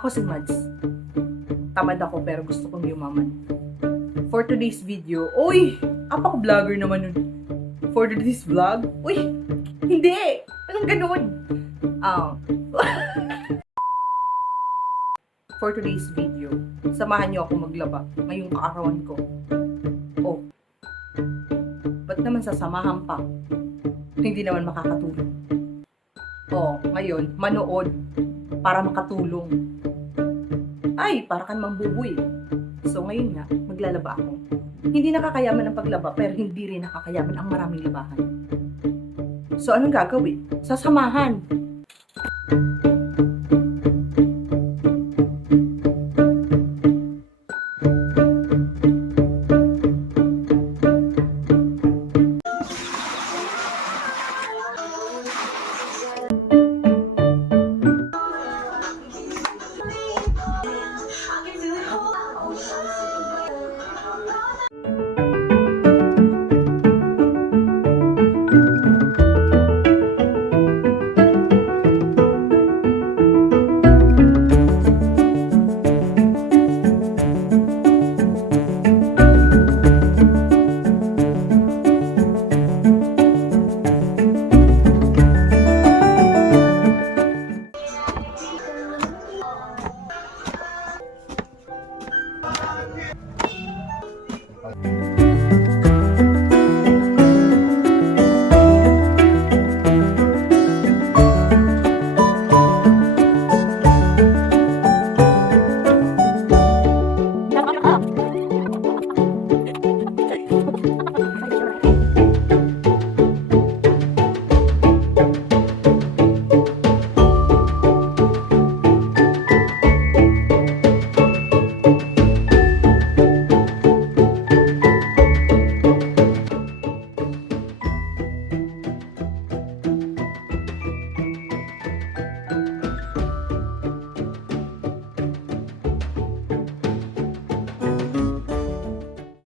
Ako si Mads. Tamad ako pero gusto kong yumaman. For today's video, uy! Apa ko vlogger naman nun. For today's vlog? Uy! Hindi! Anong ganun? For today's video, samahan niyo ako maglaba ngayong kaarawan ko. Oh, ba't naman sasamahan pa? Hindi naman makakatulong. Oh, ngayon, manood para makatulong. Ay, para kang mambubuy. So ngayon nga, maglalaba ako. Hindi nakakayaman ang paglaba, pero hindi rin nakakayaman ang maraming labahan. So anong gagawin? Sasamahan.